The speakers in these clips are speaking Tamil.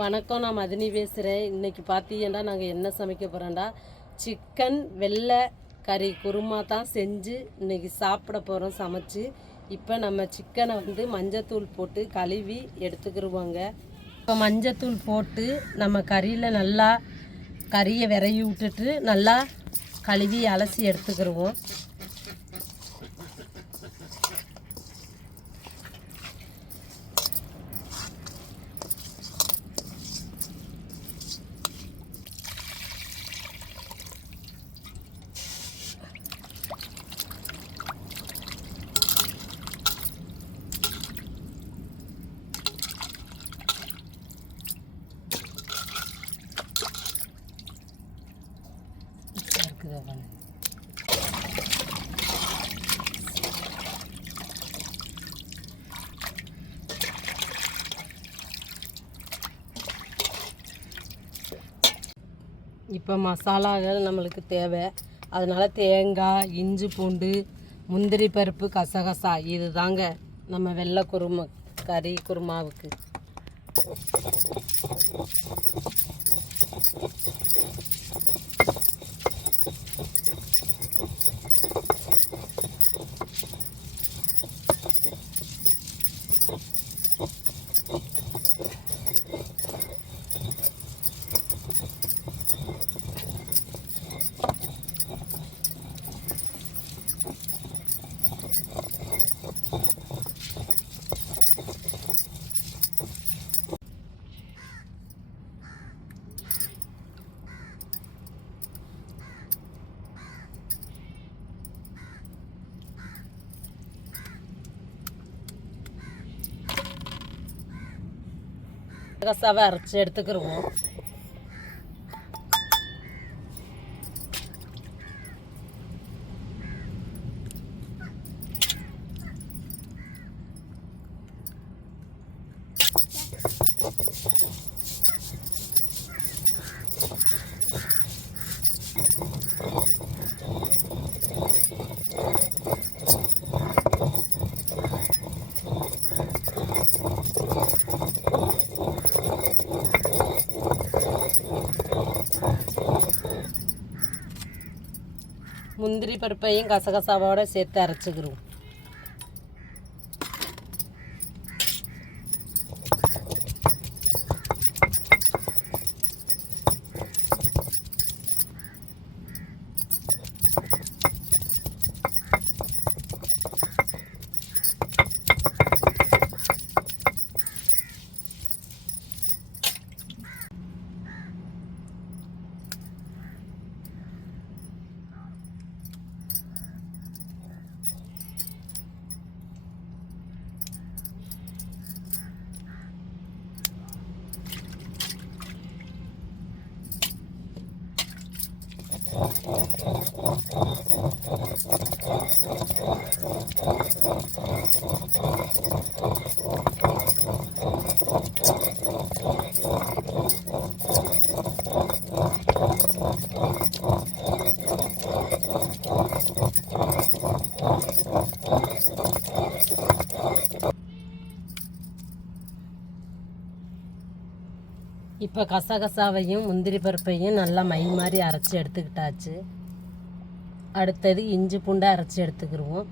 வணக்கம் நான் மதினி பேசுகிறேன் இன்றைக்கி பார்த்தீங்கன்னா நாங்கள் என்ன சமைக்க போகிறோம்டா சிக்கன் வெள்ளை கறி குருமா தான் செஞ்சு இன்னைக்கு சாப்பிட போகிறோம் சமைச்சு. இப்போ நம்ம சிக்கனை வந்து மஞ்சத்தூள் போட்டு கழுவி எடுத்துக்கிருவோங்க. இப்போ மஞ்சத்தூள் போட்டு நம்ம கறியில் நல்லா கறியை விரவி விட்டுட்டு நல்லா கழுவி அலசி எடுத்துக்கிருவோம் இருக்குதா பாருங்க. இப்போ மசாலாகள் நம்மளுக்கு தேவை. அதனால் தேங்காய் இஞ்சி பூண்டு முந்திரி பருப்பு கசகசா இது தாங்க நம்ம வெள்ளை குருமா கறி குருமாவுக்கு. கசாவை அரைச்சி எடுத்துக்கிருவோம். முந்திரி பருப்பையும் கசகசாவோட சேர்த்து அரைச்சிக்கிறோம். இப்போ கசகசாவையும் முந்திரி பருப்பையும் நல்லா மை மாதிரி அரைச்சி எடுத்துக்கிட்டாச்சு. அடுத்தது இஞ்சி பூண்டை அரைச்சி எடுத்துக்கிடுவோம்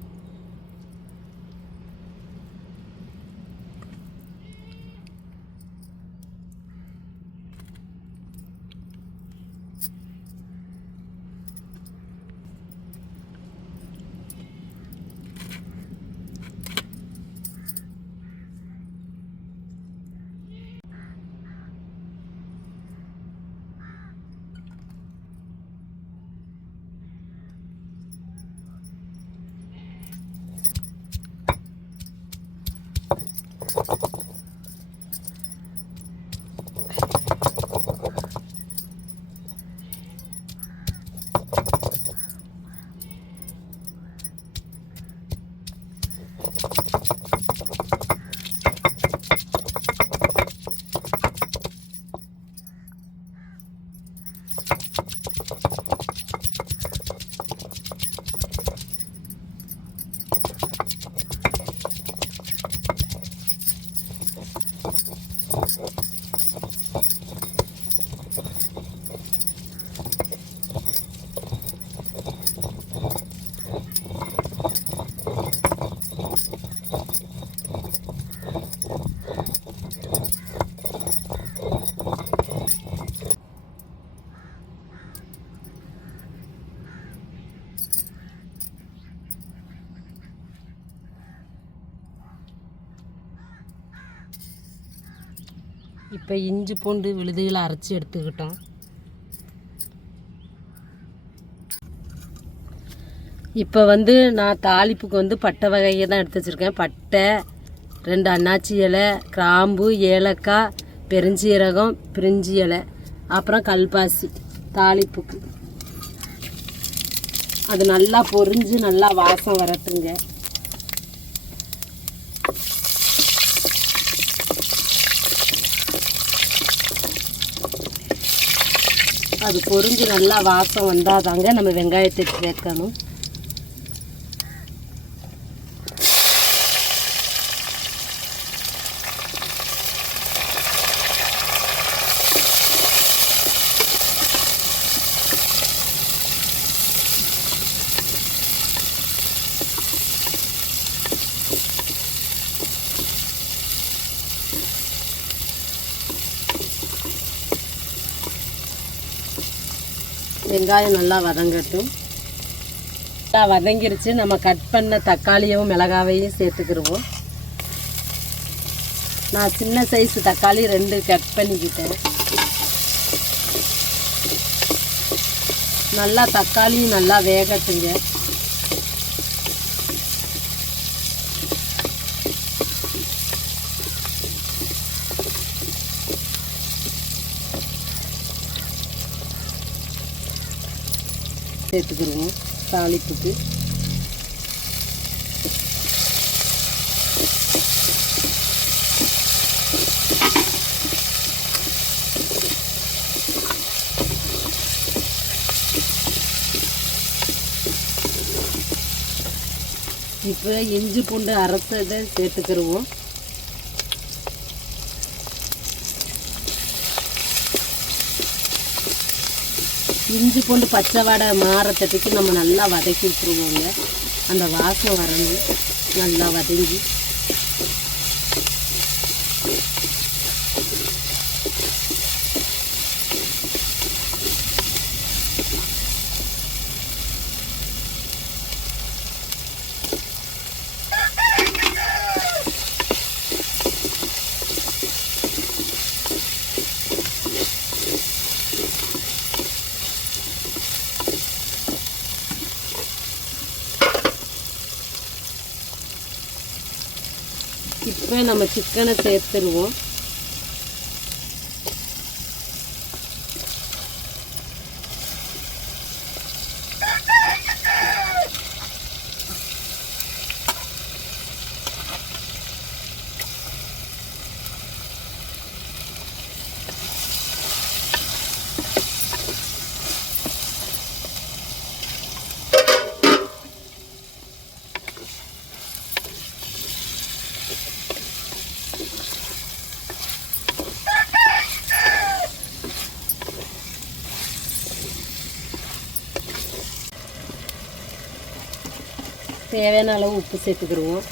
இப்போ இஞ்சி பூண்டு விழுதுகளை அரைச்சி எடுத்துக்கிட்டோம். இப்போ வந்து நான் தாளிப்புக்கு வந்து பட்டை வகையை தான் எடுத்து வச்சுருக்கேன். பட்டை ரெண்டு அன்னாச்சி இலை கிராம்பு ஏலக்காய் பெருஞ்சீரகம் பிரிஞ்சி இலை அப்புறம் கல்பாசி தாளிப்புக்கு. அது நல்லா பொரிஞ்சு நல்லா வாசம் வரட்டுங்க. அது பொறிஞ்சு நல்லா வாசம் வந்தால் தாங்க நம்ம வெங்காயத்தை சேர்க்கணும். வெங்காயம் நல்லா வதங்கட்டும். நல்லா வதங்கிருச்சு. நம்ம கட் பண்ண தக்காளியும் மிளகாவையும் சேர்த்துக்கிடுவோம் நான் சின்ன சைஸ் தக்காளி ரெண்டு கட் பண்ணிக்கிட்டேன். நல்லா தக்காளியும் நல்லா வேகட்டுங்க. சேர்த்துக்கிருவோம். தாளிப்புக்கு. இப்போ இஞ்சி பூண்டு அரைச்சதை சேர்த்துக்கிருவோம். இஞ்சி பூண்டு பச்சை வடை மாறத்தட்டுக்கு நம்ம நல்லா வதக்கி விட்டுருவோங்க. அந்த வாசம் வரணும். நல்லா வதங்கி இப்போ நம்ம சிக்கனை சேர்த்துருவோம். தேவையான அளவு உப்பு சேர்த்துக்கிடுவோம்.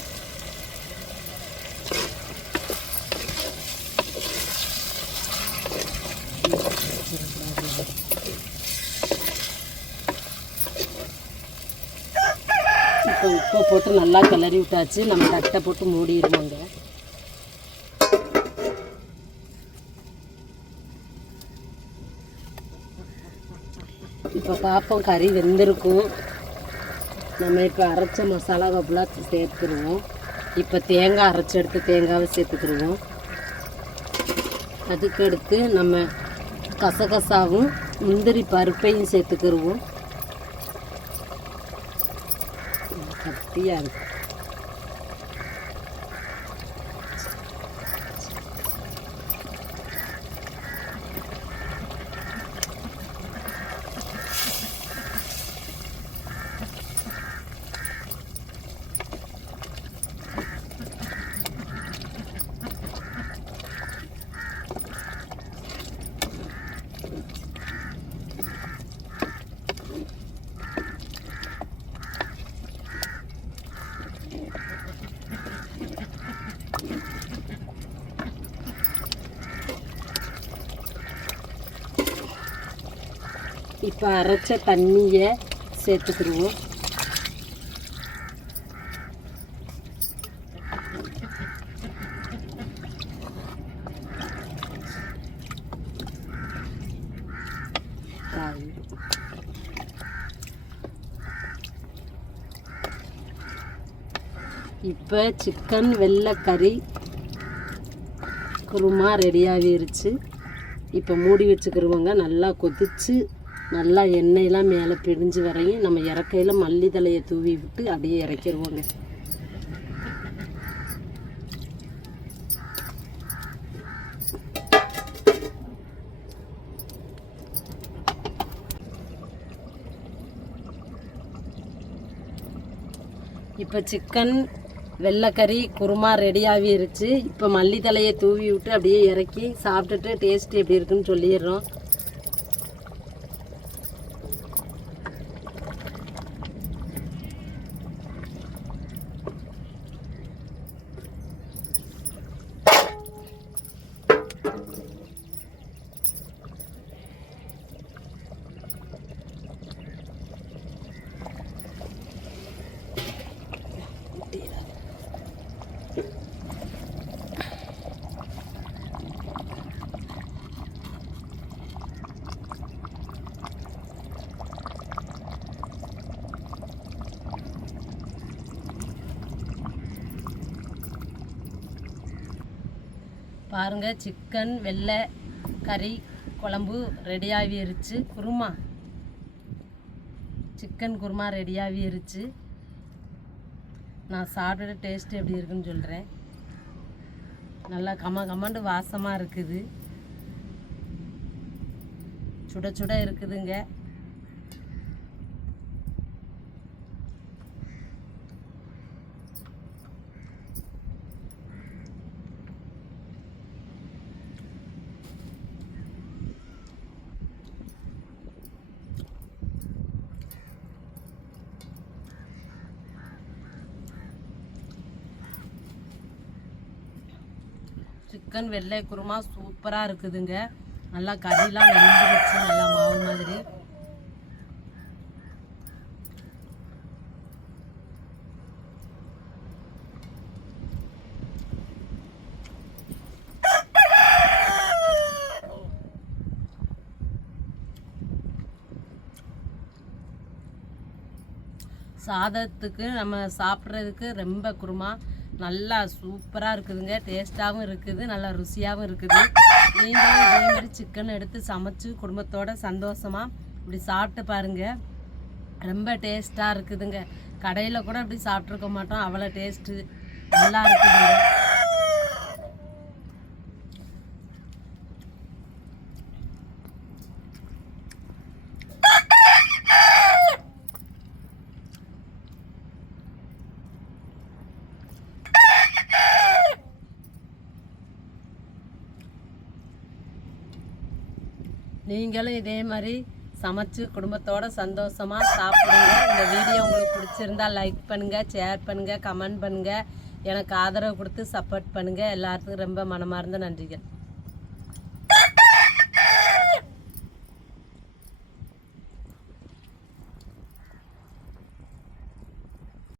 இப்போ உப்பு போட்டு நல்லா கிளறி விட்டாச்சு. நம்ம தட்டை போட்டு மூடிடுவோங்க. இப்போ பார்ப்போம் கறி வெந்திருக்கும். நம்ம இப்போ அரைச்ச மசாலா கப்பெல்லாம் சேர்த்துருவோம். இப்போ தேங்காய் அரைச்சி எடுத்து தேங்காவை சேர்த்துக்கிடுவோம். அதுக்கடுத்து நம்ம கசகசாவும் முந்திரி பருப்பையும் சேர்த்துக்கிடுவோம். கட்டியாக இருக்கும் இப்போ அரைச்ச தண்ணியை சேர்த்துக்கிடுவோம். இப்போ சிக்கன் வெள்ளை கறி குருமா ரெடியாகிருச்சு இப்போ மூடி வச்சுக்கிறவங்க நல்லா கொதித்து நல்லா எண்ணெயெலாம் மேலே பிரிஞ்சு வரையும் நம்ம இறக்கையில் மல்லி தலையை தூவி விட்டு அப்படியே இறக்கிடுவோங்க இப்போ சிக்கன் வெள்ளைக்கறி குருமா ரெடி ஆகிருச்சு இப்போ மல்லி தலையை தூவி விட்டு அப்படியே இறக்கி சாப்பிட்டுட்டு டேஸ்ட் எப்படி இருக்குன்னு சொல்லிடுறோம். பாருங்க சிக்கன் வெள்ளை கறி குழம்பு ரெடி ஆகிருச்சு. குருமா. சிக்கன் குருமா ரெடி ஆகிருச்சு. நான் சாப்பிட்டுட்டு டேஸ்ட் எப்படி இருக்குன்னு சொல்கிறேன் நல்லா கம கமண்டு வாசமாக இருக்குது. சுட சுட இருக்குதுங்க. சிக்கன் வெள்ளை குருமா சூப்பராக இருக்குதுங்க. நல்லா கறிலாம் வெந்துருச்சு நல்லா மாவு மாதிரி. சாதத்துக்கு நம்ம சாப்பிட்றதுக்கு ரொம்ப குருமா. நல்லா சூப்பராக இருக்குதுங்க. டேஸ்ட்டாகவும் இருக்குது நல்லா ருசியாகவும் இருக்குது. நீங்களும் இதே மாதிரி சிக்கன் எடுத்து சமைச்சு குடும்பத்தோட சந்தோஷமாக இப்படி சாப்பிட்டு பாருங்கள் ரொம்ப டேஸ்ட்டாக இருக்குதுங்க. கடையில் கூட இப்படி சாப்பிட்ருக்க மாட்டோம். அவ்வளோ டேஸ்ட்டு நல்லா இருக்குதுங்க. நீங்களும் இதே மாதிரி சமைச்சு குடும்பத்தோட சந்தோஷமாக சாப்பிடுங்க. இந்த வீடியோ உங்களுக்கு பிடிச்சிருந்தா லைக் பண்ணுங்கள் ஷேர் பண்ணுங்கள் கமெண்ட் பண்ணுங்கள் எனக்கு ஆதரவு கொடுத்து சப்போர்ட் பண்ணுங்கள் எல்லாத்துக்கும் ரொம்ப மனமார்ந்த நன்றிகள்.